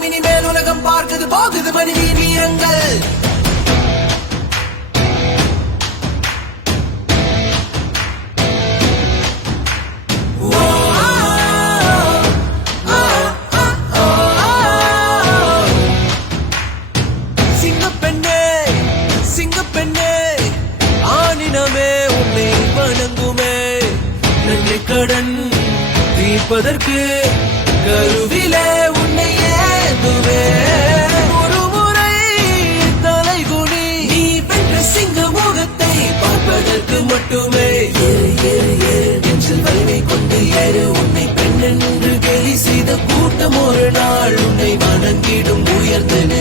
உலகம் இனிமேல் உலகம் பார்க்குது போகுது மனித வீரங்கள். சிங்கப்பெண்ணே சிங்கப்பெண்ணே ஆனினமே உன்னை வணங்குமே. நன்றி கடன் தீர்ப்பதற்கு கருவிலே உன்னை ஏந்துவே. ஒரு முறை தலைகுனி நீ வென்ற சிங்க முகத்தை பார்ப்பதற்கு மட்டுமே. நெஞ்சில் வலிமை கொண்டு ஏறு உன்னை பெண் என்று கேலி செய்த கூட்டம் ஒரு நாள் உன்னை வணங்கிடும் உயர்ந்தனே.